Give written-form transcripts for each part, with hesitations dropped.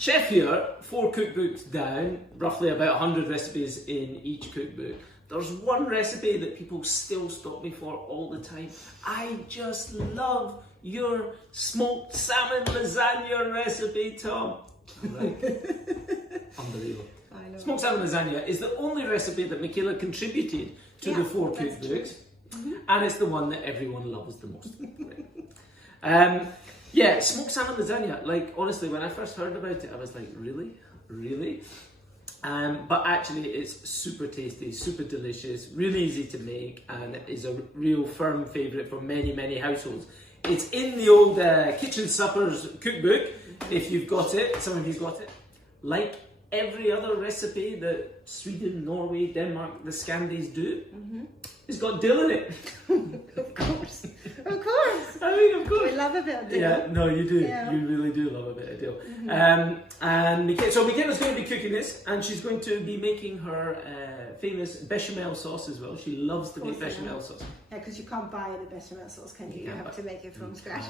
chef here, 4 cookbooks down, roughly about 100 recipes in each cookbook. There's one recipe that people still stop me for all the time. I just love your smoked salmon lasagna recipe, Tom. Right. Unbelievable. I know. Smoked salmon lasagna is the only recipe that Michaela contributed to the 4 cookbooks, and it's the one that everyone loves the most. Right. Yeah, smoked salmon lasagna. Like, honestly, when I first heard about it, I was like, really? Really? But actually, it's super tasty, super delicious, really easy to make, and is a real firm favourite for many, many households. It's in the old Kitchen Suppers cookbook, if you've got it. Some of you've got it. Like every other recipe that Sweden, Norway, Denmark, the Scandies do, it's got dill in it. Of course. Of course. I mean, of course. We love a bit of dill. Yeah, no, you do. Yeah. You really do love a bit of dill. So Michaela's going to be cooking this, and she's going to be making her famous bechamel sauce as well. She loves to make bechamel sauce. Yeah, because you can't buy the bechamel sauce, can you? You have to make it from scratch.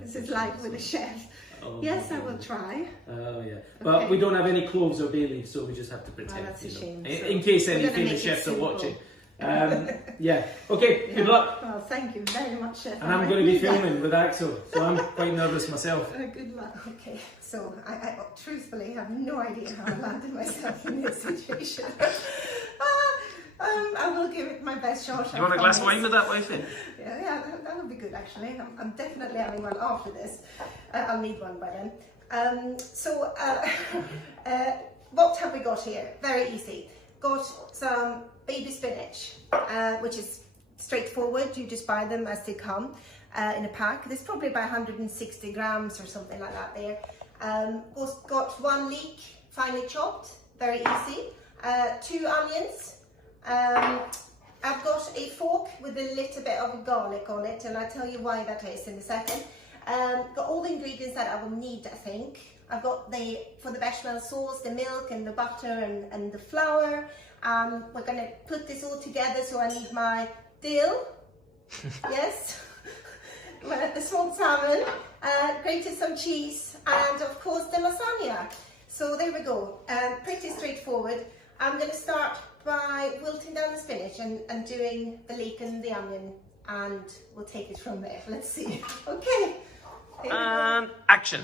This This is like with a chef. Oh, Yes, I will try. Oh yeah, but we don't have any cloves or bay leaves, so we just have to pretend. that's a shame. In case any We're gonna famous make it chefs are simple. watching. Yeah. Okay. Good luck. Well, thank you very much, chef. And I'm going to be filming with Axel, so I'm quite nervous myself. Good luck. Okay, so I truthfully have no idea how I landed myself in this situation. I will give it my best shot. You want a glass of wine with that, wifey? Yeah, that would be good actually. I'm definitely having one after this. I'll need one by then. What have we got here? Very easy. Got some baby spinach, which is straightforward. You just buy them as they come in a pack. There's probably about 160 grams or something like that there. Got 1 leek, finely chopped, very easy. 2 onions. I've got a fork with a little bit of garlic on it, and I'll tell you why that is in a second. Got all the ingredients that I will need, I think. I've got for the bechamel sauce, the milk and the butter and the flour. We're going to put this all together, so I need my dill, yes, the smoked salmon, grated some cheese, and of course the lasagna. So there we go, pretty straightforward. I'm going to start by wilting down the spinach and doing the leek and the onion, and we'll take it from there. Let's see. Okay. And action.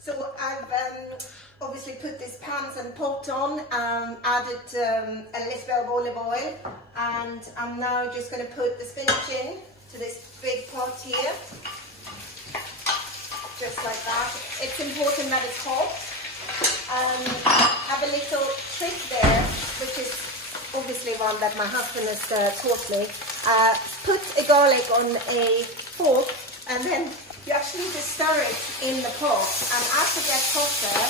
So I've obviously put this pans and pot on, added a little bit of olive oil, and I'm now just going to put the spinach in to this big pot here, just like that. It's important that it's hot. Have a little trick there, which is obviously one that my husband has taught me. Put a garlic on a fork, and then you actually need to stir it in the pot, and as it gets hotter,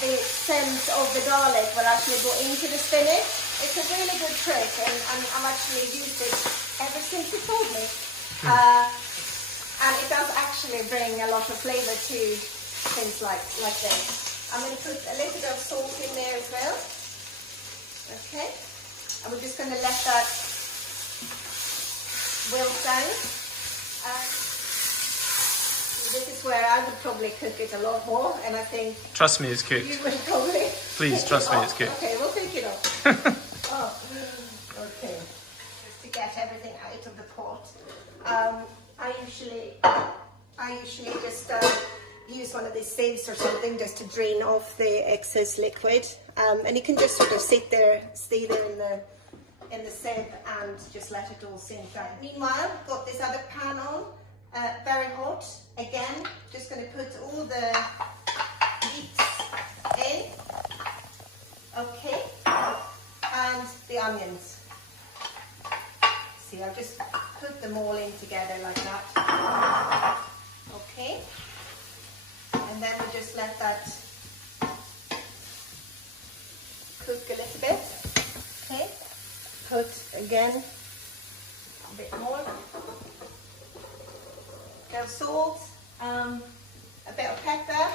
the scent of the garlic will actually go into the spinach. It's a really good trick, and I've actually used it ever since you told me. And it does actually bring a lot of flavour to things like this. I'm going to put a little bit of salt in there as well. Okay, and we're just going to let that wilt down. This is where I would probably cook it a lot more, and I think Trust me, it's cooked. you would probably. Please trust me, it's cooked. Okay, we'll take it off. Okay. Just to get everything out of the pot. I usually just use one of these sieves or something just to drain off the excess liquid, and you can just sort of stay there in the sieve and just let it all sink down. Meanwhile, got this other pan on, very hot. Again, just going to put all the leeks in. Okay, and the onions. See, I've just put them all in together like that. Okay, and then we just let that cook a little bit. Okay, put again a bit more. Bit of salt, a bit of pepper.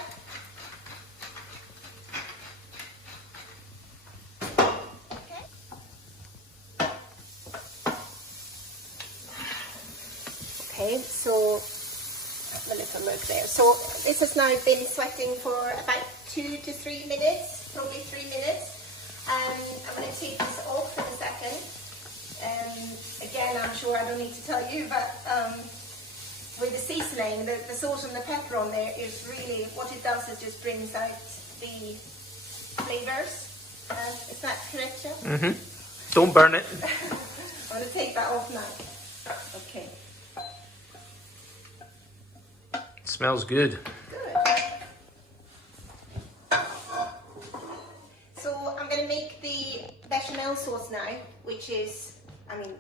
Okay, so a little work there. So this has now been sweating for about 2 to 3 minutes, probably 3 minutes. I'm going to take this off in a second. Again, I'm sure I don't need to tell you, but with the seasoning, the salt and the pepper on there is really, what it does is just brings out the flavours. Is that correct, Chef? Mm-hmm. Don't burn it. I'm going to take that off now. Okay. Smells good. So I'm going to make the bechamel sauce now, which is, I mean,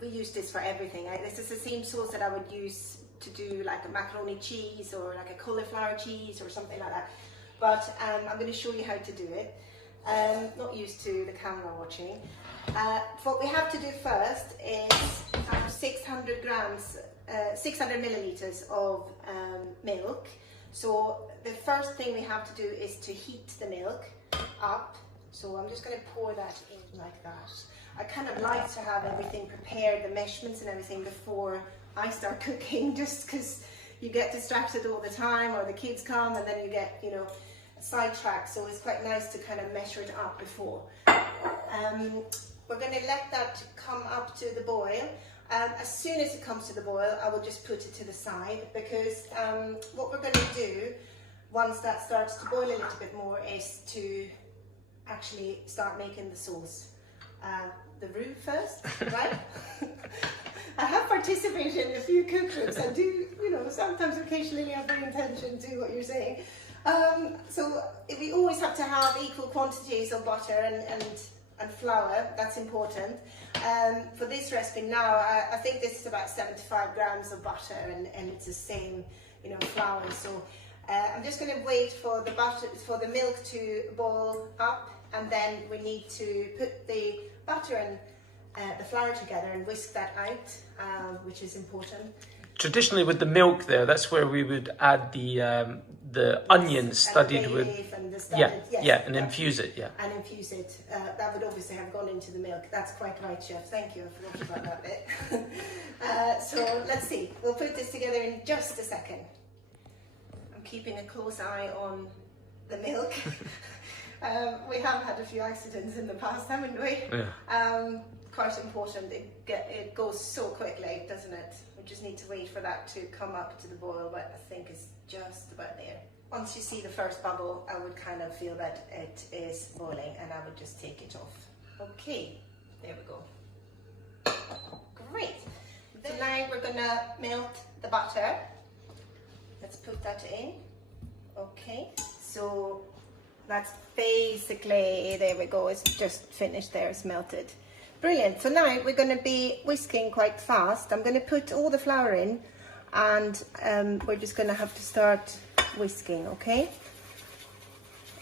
we use this for everything. This is the same sauce that I would use to do like a macaroni cheese or like a cauliflower cheese or something like that. But I'm going to show you how to do it. Not used to the camera watching. What we have to do first is 600 grams, 600 milliliters of milk. So the first thing we have to do is to heat the milk up. So I'm just going to pour that in like that. I kind of like to have everything prepared, the measurements and everything before I start cooking, just because you get distracted all the time, or the kids come and then you get, you know, sidetracked. So it's quite nice to kind of measure it up before. We're going to let that come up to the boil. As soon as it comes to the boil, I will just put it to the side, because what we're going to do once that starts to boil a little bit more is to actually start making the sauce. The roux first, right? I have participated in a few cookbooks and do, you know, sometimes occasionally I pay attention to what you're saying. So we always have to have equal quantities of butter and flour. That's important. For this recipe now, I think this is about 75 grams of butter, and it's the same, you know, flour. So I'm just going to wait for the milk to boil up, and then we need to put the butter and the flour together and whisk that out, which is important. Traditionally, with the milk there, that's where we would add the onions studied with, and infuse it, and infuse it. That would obviously have gone into the milk. That's quite right, Chef. Thank you. I forgot about that bit. So let's see. We'll put this together in just a second. I'm keeping a close eye on the milk. We have had a few accidents in the past, haven't we? Yeah. Quite important. It goes so quickly, doesn't it? We just need to wait for that to come up to the boil, but I think it's just about there. Once you see the first bubble, I would kind of feel that it is boiling, and I would just take it off. Okay, there we go. Great. So now we're gonna melt the butter. Let's put that in. Okay, so that's basically, there we go, it's just finished there, it's melted. Brilliant. So now we're going to be whisking quite fast. I'm going to put all the flour in, and we're just going to have to start whisking, okay?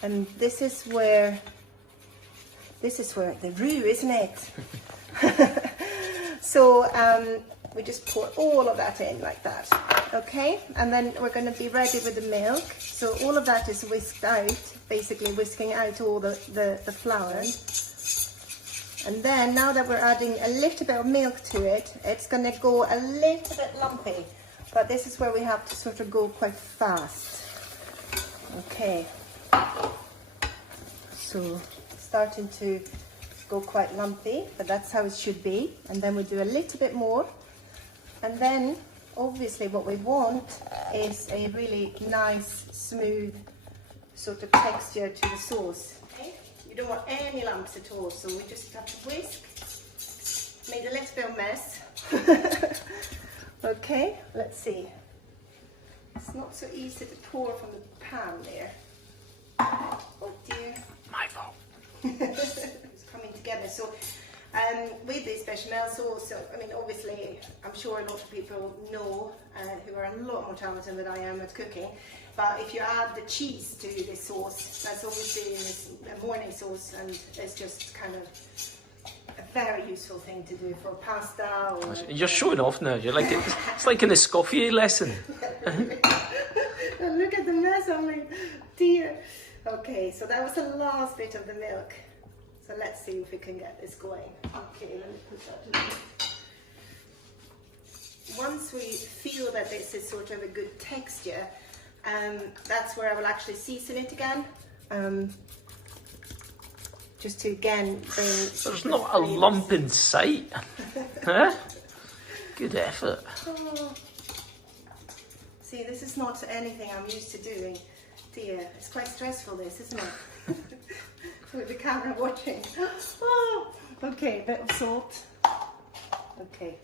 And this is where the roux, isn't it? So we just pour all of that in like that, okay? And then we're going to be ready with the milk. So all of that is whisked out, basically whisking out all the flour. And then now that we're adding a little bit of milk to it, it's going to go a little bit lumpy. But this is where we have to sort of go quite fast. Okay. So starting to go quite lumpy, but that's how it should be. And then we do a little bit more. And then obviously what we want is a really nice, smooth sort of texture to the sauce. Okay? You don't want any lumps at all, so we just have to whisk. Made a little bit of mess. Okay, let's see. It's not so easy to pour from the pan there. Oh dear. My fault. It's coming together. So with this bechamel sauce, so, I mean, obviously, I'm sure a lot of people know, who are a lot more talented than I am at cooking, but if you add the cheese to this sauce, that's obviously a morning sauce, and it's just kind of a very useful thing to do for pasta. Or you're showing off now. You're like it's like an Escoffier lesson. Look at the mess. I'm like, dear. Okay, so that was the last bit of the milk. So let's see if we can get this going. Okay, let me put that in. once we feel that this is sort of a good texture, that's where I will actually season it again. Just to again bring... There's not a lump in sight. Huh? Good effort. Oh. See, this is not anything I'm used to doing. Dear, it's quite stressful this, isn't it? With the camera watching. Oh. Okay, a bit of salt. Okay.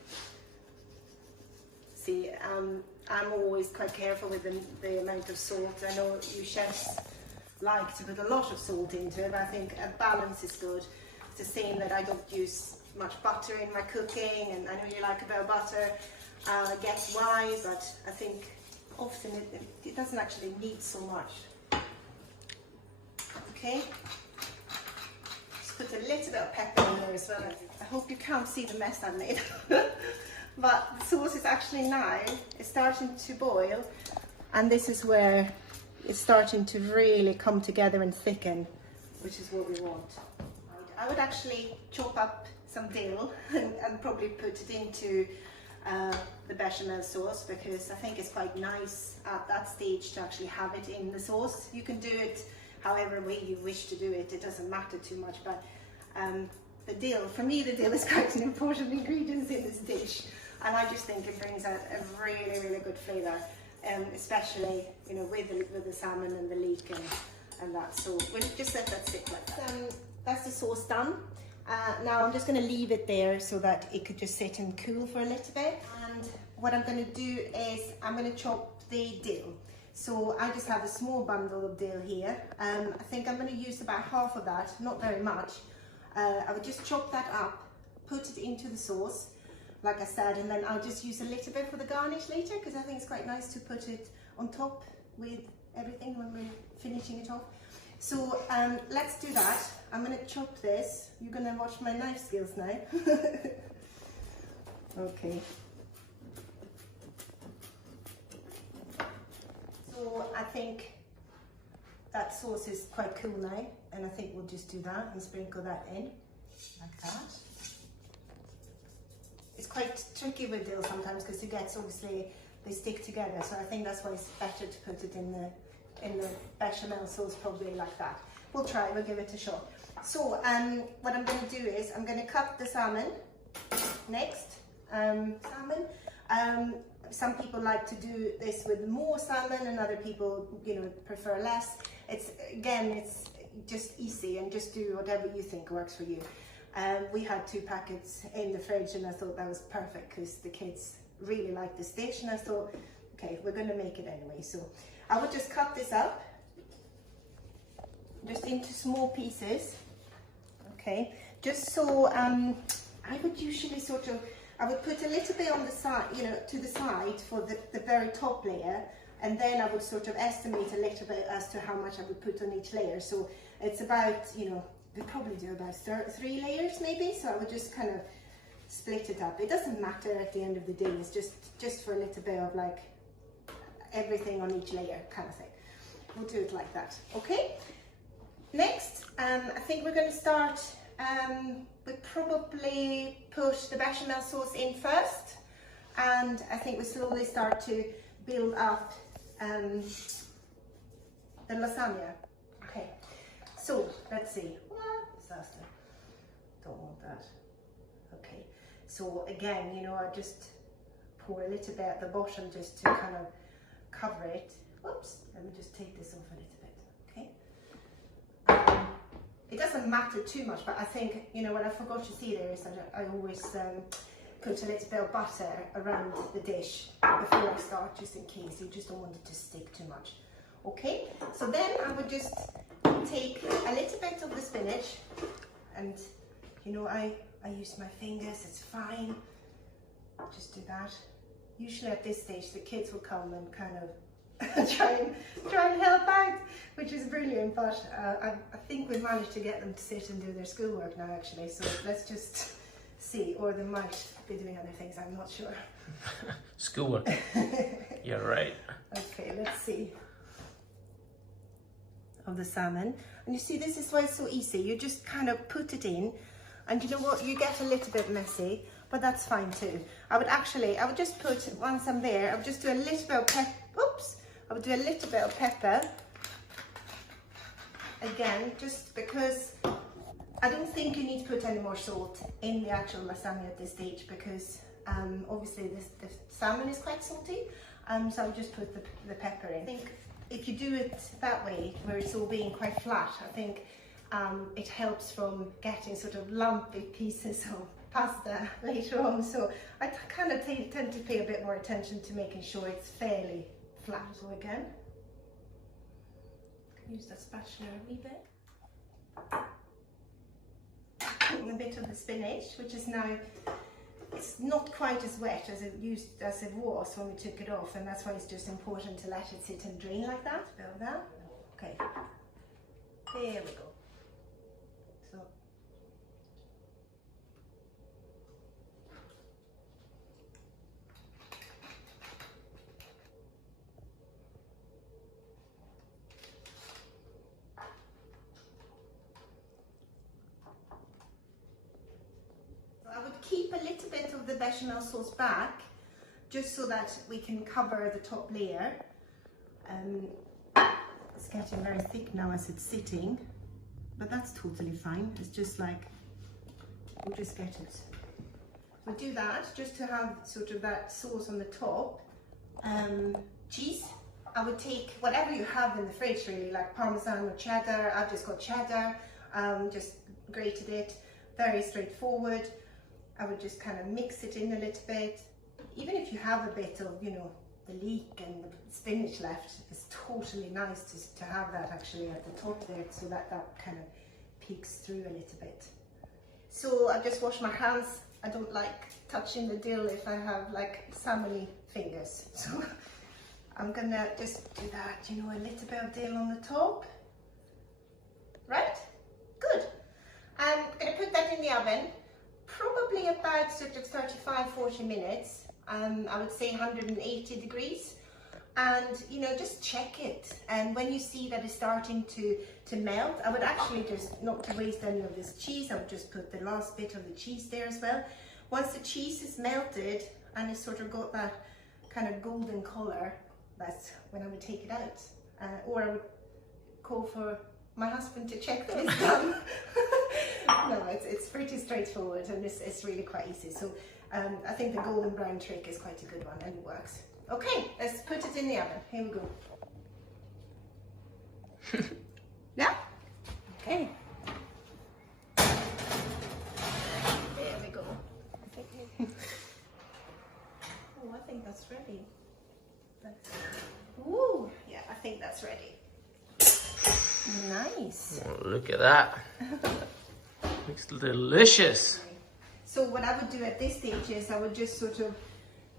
See, I'm always quite careful with the amount of salt. I know you chefs like to put a lot of salt into it, but I think a balance is good. It's the same that I don't use much butter in my cooking, and I know you like a bit of butter. I guess why, but I think often it doesn't actually need so much. Okay. Just put a little bit of pepper in there as well. I hope you can't see the mess I've made. But the sauce is actually now, it's starting to boil, and this is where it's starting to really come together and thicken, which is what we want. I would actually chop up some dill and probably put it into the bechamel sauce, because I think it's quite nice at that stage to actually have it in the sauce. You can do it however way you wish to do it, it doesn't matter too much, but the dill, for me the dill is quite an important ingredient in this dish, and I just think it brings out a really, really good flavour, especially, you know, with the salmon and the leek and that. So we'll just let that sit like that. That's the sauce done. Now I'm just going to leave it there so that it could just sit and cool for a little bit. And what I'm going to do is I'm going to chop the dill. So I just have a small bundle of dill here. I think I'm going to use about half of that, not very much. I would just chop that up, put it into the sauce, like I said, and then I'll just use a little bit for the garnish later, because I think it's quite nice to put it on top with everything when we're finishing it off. So let's do that. I'm going to chop this. You're going to watch my knife skills now. Okay. So I think that sauce is quite cool now, and I think we'll just do that and sprinkle that in like that. It's quite tricky with dill sometimes because it gets, obviously they stick together, so I think that's why it's better to put it in the bechamel sauce, probably like that. We'll try, we'll give it a shot. So what I'm going to do is I'm going to cut the salmon next. Some people like to do this with more salmon, and other people, you know, prefer less. It's just easy, and just do whatever you think works for you. We had 2 packets in the fridge, and I thought that was perfect because the kids really like this dish, and I thought, okay, we're going to make it anyway. So I would just cut this up just into small pieces, okay, just so I would usually I would put a little bit on the side, you know, to the side for the very top layer, and then I would sort of estimate a little bit as to how much I would put on each layer. So it's about, you know, we probably do about 3 layers maybe, so I would just kind of split it up. It doesn't matter at the end of the day, it's just for a little bit of like everything on each layer kind of thing. We'll do it like that, okay? Next, I think we're going to start, we probably put the bechamel sauce in first, and I think we slowly start to build up the lasagna. Okay, so let's see. Disaster. Don't want that. Okay, so again, you know, I just pour a little bit at the bottom just to kind of cover it. Oops, let me just take this off a little bit. Okay. It doesn't matter too much, but I think, you know, what I forgot to see there is that I always put a little bit of butter around the dish before I start, just in case. You just don't want it to stick too much. Okay, so then I would just take a little bit of the spinach, and you know, I use my fingers, it's fine. Just do that. Usually at this stage the kids will come and kind of try and help out, which is brilliant, but I think we managed to get them to sit and do their schoolwork now actually, so let's just see, or they might be doing other things, I'm not sure. Schoolwork. You're right. Okay, let's see. Of the salmon, and you see, this is why it's so easy. You just kind of put it in, and you know what, you get a little bit messy, but that's fine too. I would just put, once I'm there, I would just do a little bit of pepper. Oops, I would do a little bit of pepper. Again, just because I don't think you need to put any more salt in the actual lasagna at this stage, because obviously the salmon is quite salty, so I'll just put the pepper in. I think if you do it that way, where it's all being quite flat, I think it helps from getting sort of lumpy pieces of pasta later on. So I kind of tend to pay a bit more attention to making sure it's fairly flat. So again, use the spatula a wee bit. A bit of the spinach, which is now, it's not quite as wet as it was when we took it off, and that's why it's just important to let it sit and drain like that. Build that. Okay. There we go. So. I would keep a little bit of the bechamel sauce back, just so that we can cover the top layer. It's getting very thick now as it's sitting, but that's totally fine. It's just like, we'll just get it. We'll do that just to have sort of that sauce on the top. Cheese, I would take whatever you have in the fridge really, like Parmesan or cheddar. I've just got cheddar, just grated it, very straightforward. I would just kind of mix it in a little bit. Even if you have a bit of, you know, the leek and the spinach left, it's totally nice to have that actually at the top there, so that kind of peeks through a little bit. So I just wash my hands. I don't like touching the dill if I have like salmony fingers. So I'm gonna just do that, you know, a little bit of dill on the top. Right? Good. I'm gonna put that in the oven. Probably about sort of 35-40 minutes. I would say 180 degrees, and you know, just check it, and when you see that it's starting to melt, I would actually just, not to waste any of this cheese, I would just put the last bit of the cheese there as well. Once the cheese is melted and it's sort of got that kind of golden color, that's when I would take it out, or I would call for my husband to check that it's done. No, it's pretty straightforward, and it's really quite easy. So I think the golden brown trick is quite a good one, and it works. Okay, let's put it in the oven. Here we go. Yeah? Okay. There we go. Oh, I think that's ready. Ooh, yeah, I think that's ready. Nice. Oh, look at that. Looks delicious. So what I would do at this stage is I would just sort of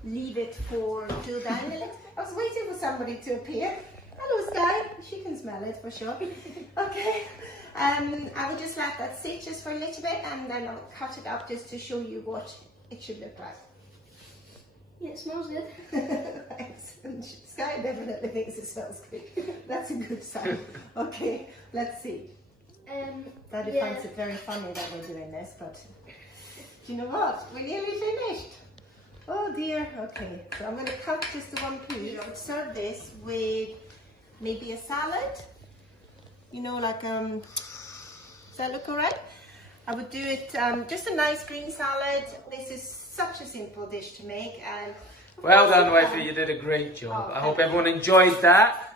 leave it for cool down a little. I was waiting for somebody to appear. Hello, Sky. She can smell it for sure. Okay. I would just let that sit just for a little bit, and then I would cut it up just to show you what it should look like. Yeah, it smells good. Excellent. Sky definitely thinks it smells good. That's a good sign. Okay, let's see. Daddy finds it very funny that we're doing this, but do you know what? We're nearly finished. Oh dear. Okay, so I'm going to cut just the one piece. I would serve this with maybe a salad. You know, like, does that look alright? I would do it, just a nice green salad. This is such a simple dish to make, and well done, wifey, you did a great job. I hope everyone enjoyed that.